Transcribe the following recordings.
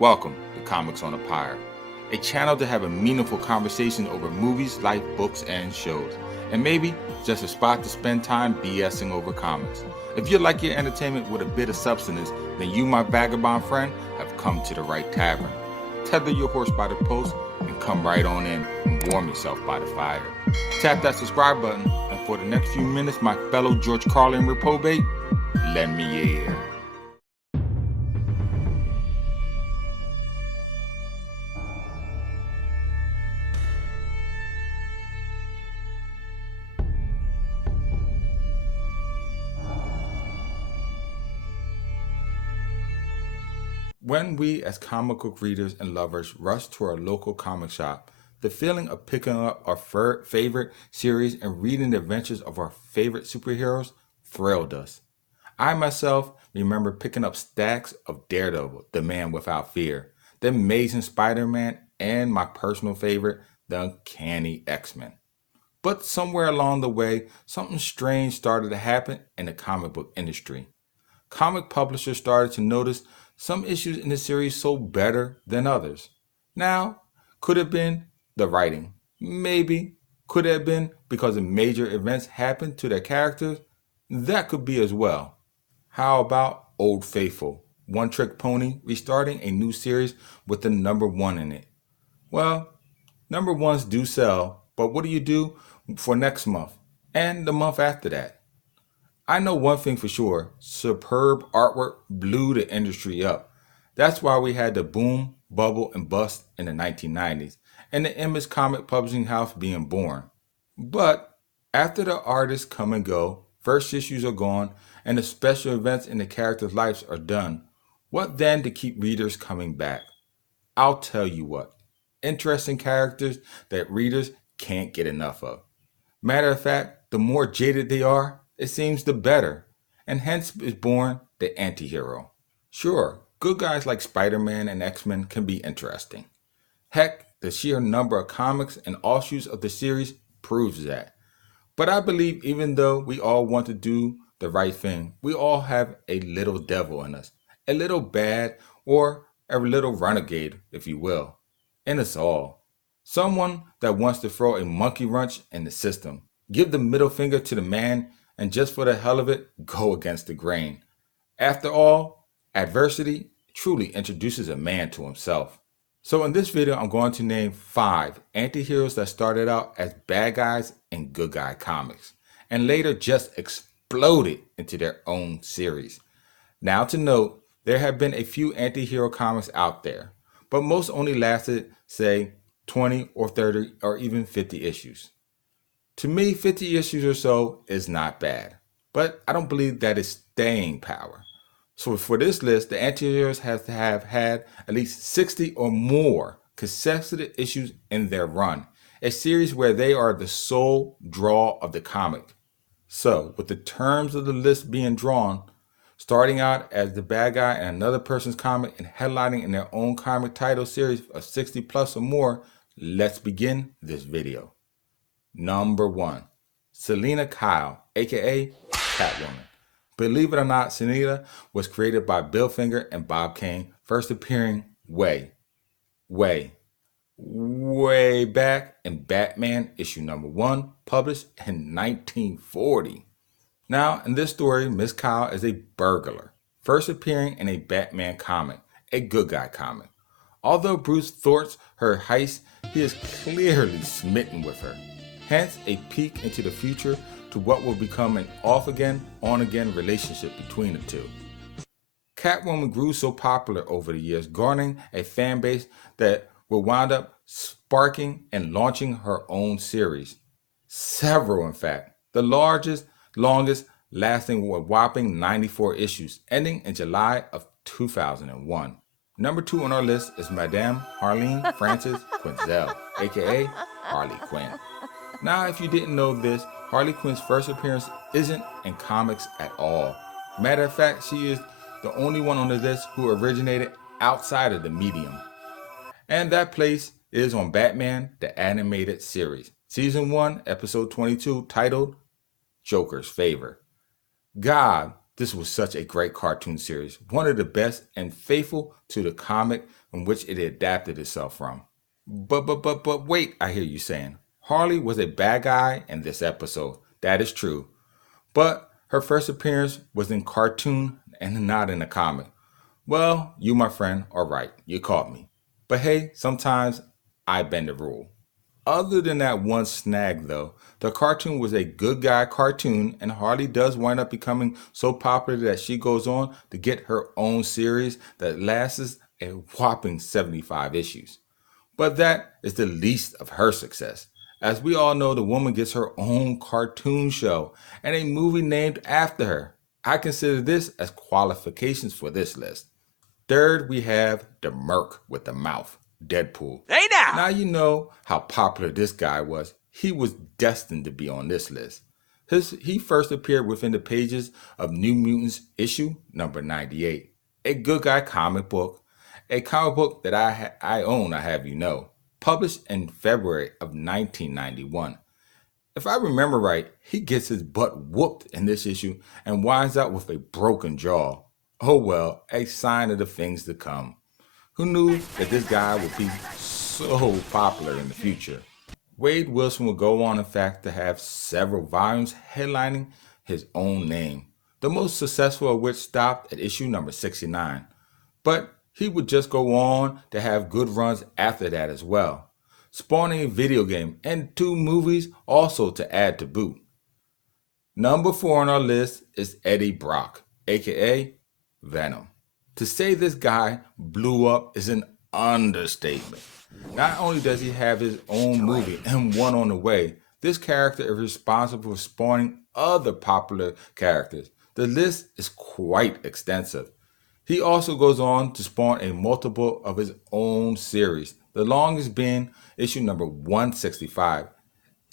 Welcome to Comics on a Pyre, a channel to have a meaningful conversation over movies, life, books, and shows, and maybe just a spot to spend time BSing over comics. If you like your entertainment with a bit of substance, then you, my vagabond friend, have come to the right tavern. Tether your horse by the post and come right on in and warm yourself by the fire. Tap that subscribe button, and for the next few minutes, my fellow George Carlin reprobate, lend me your ear. When we as comic book readers and lovers rush to our local comic shop, the feeling of picking up our favorite series and reading the adventures of our favorite superheroes thrilled us. I myself remember picking up stacks of Daredevil, the Man Without Fear, the Amazing Spider-Man, and my personal favorite, the Uncanny X-Men. But somewhere along the way, something strange started to happen in the comic book industry. Comic publishers started to notice some issues in the series sold better than others. Now, could it have been the writing? Maybe. Could it have been because of major events happened to their characters? That could be as well. How about Old Faithful, One Trick Pony, restarting a new series with the number one in it? Well, number ones do sell, but what do you do for next month and the month after that? I know one thing for sure, superb artwork blew the industry up. That's why we had the boom, bubble, and bust in the 1990s, and the Image Comic Publishing House being born. But after the artists come and go, first issues are gone, and the special events in the characters' lives are done, what then to keep readers coming back? I'll tell you what, interesting characters that readers can't get enough of. Matter of fact, the more jaded they are, it seems the better, and hence is born the antihero. Sure, good guys like Spider-Man and X-Men can be interesting. Heck, the sheer number of comics and offshoots of the series proves that. But I believe even though we all want to do the right thing, we all have a little devil in us, a little bad or a little renegade, if you will, in us all. Someone that wants to throw a monkey wrench in the system, give the middle finger to the man, and just for the hell of it, go against the grain. After all, adversity truly introduces a man to himself. So in this video, I'm going to name 5 anti-heroes that started out as bad guys in good guy comics, and later just exploded into their own series. Now to note, there have been a few anti-hero comics out there, but most only lasted, say, 20 or 30 or even 50 issues. To me, 50 issues or so is not bad, but I don't believe that is staying power. So for this list, the anti-heroes have to have had at least 60 or more consecutive issues in their run, a series where they are the sole draw of the comic. So with the terms of the list being drawn, starting out as the bad guy in another person's comic and headlining in their own comic title series of 60 plus or more, let's begin this video. Number 1, Selena Kyle, aka Catwoman. Believe it or not, Selena was created by Bill Finger and Bob Kane, first appearing way back in Batman issue number 1, published in 1940. Now, in this story, Miss Kyle is a burglar, first appearing in a Batman comic, a good guy comic. Although Bruce thwarts her heist, he is clearly smitten with her. Hence, a peek into the future to what will become an off-again, on-again relationship between the two. Catwoman grew so popular over the years, garnering a fan base that will wind up sparking and launching her own series. Several, in fact. The longest lasting a whopping 94 issues, ending in July of 2001. Number 2 on our list is Madame Harleen Frances Quinzel, aka Harley Quinn. Now, if you didn't know this, Harley Quinn's first appearance isn't in comics at all. Matter of fact, she is the only one on the list who originated outside of the medium. And that place is on Batman, the Animated Series, Season 1, Episode 22, titled Joker's Favor. God, this was such a great cartoon series, one of the best and faithful to the comic in which it adapted itself from. But wait, I hear you saying. Harley was a bad guy in this episode. That is true. But her first appearance was in cartoon and not in a comic. Well, you, my friend, are right. You caught me. But hey, sometimes I bend the rule. Other than that one snag, though, the cartoon was a good guy cartoon, and Harley does wind up becoming so popular that she goes on to get her own series that lasts a whopping 75 issues. But that is the least of her success. As we all know, the woman gets her own cartoon show and a movie named after her. I consider this as qualifications for this list. Third, we have the Merc with the Mouth Deadpool. Hey now! Now you know how popular this guy was. He was destined to be on this list. He first appeared within the pages of New Mutants issue number 98, a good guy comic book, a comic book that I own, I have you know, published in February of 1991. If I remember right, he gets his butt whooped in this issue and winds up with a broken jaw. Oh well, a sign of the things to come. Who knew that this guy would be so popular in the future? Wade Wilson would go on, in fact, to have several volumes headlining his own name, the most successful of which stopped at issue number 69. But he would just go on to have good runs after that as well, spawning a video game and 2 movies also to add to boot. Number 4 on our list is Eddie Brock, aka Venom. To say this guy blew up is an understatement. Not only does he have his own movie and one on the way, this character is responsible for spawning other popular characters. The list is quite extensive. He also goes on to spawn a multiple of his own series, the longest being issue number 165.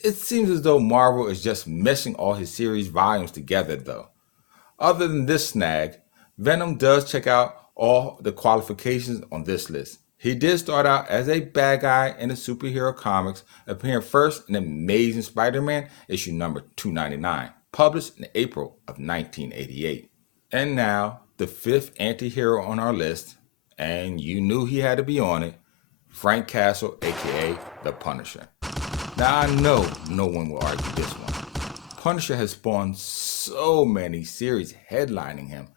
It seems as though Marvel is just meshing all his series volumes together though. Other than this snag, Venom does check out all the qualifications on this list. He did start out as a bad guy in the superhero comics, appearing first in Amazing Spider-Man issue number 299, published in April of 1988. And now, the 5th anti-hero on our list, and you knew he had to be on it, Frank Castle, aka The Punisher. Now I know no one will argue this one. Punisher has spawned so many series headlining him.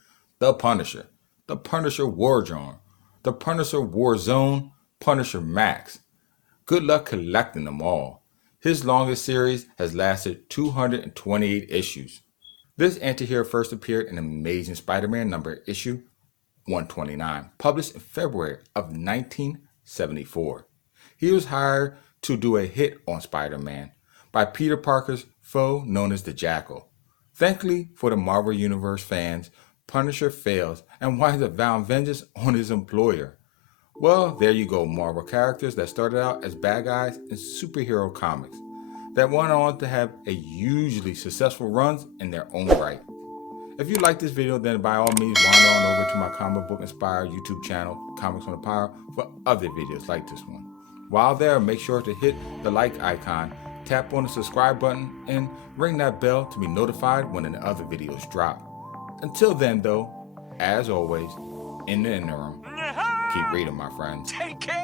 The Punisher Warzone, The Punisher Warzone, Punisher Max. Good luck collecting them all. His longest series has lasted 228 issues. This antihero first appeared in Amazing Spider-Man issue 129, published in February of 1974. He was hired to do a hit on Spider-Man by Peter Parker's foe known as the Jackal. Thankfully for the Marvel Universe fans, Punisher fails and winds up vowing vengeance on his employer. Well, there you go, Marvel characters that started out as bad guys in superhero comics that went on to have a hugely successful runs in their own right. If you like this video, then by all means wander on over to my comic book inspired YouTube channel, Comics on the Power, for other videos like this one. While there, make sure to hit the like icon, tap on the subscribe button, and ring that bell to be notified when the other videos drop. Until then though, as always, in the interim, keep reading, my friends. Take care!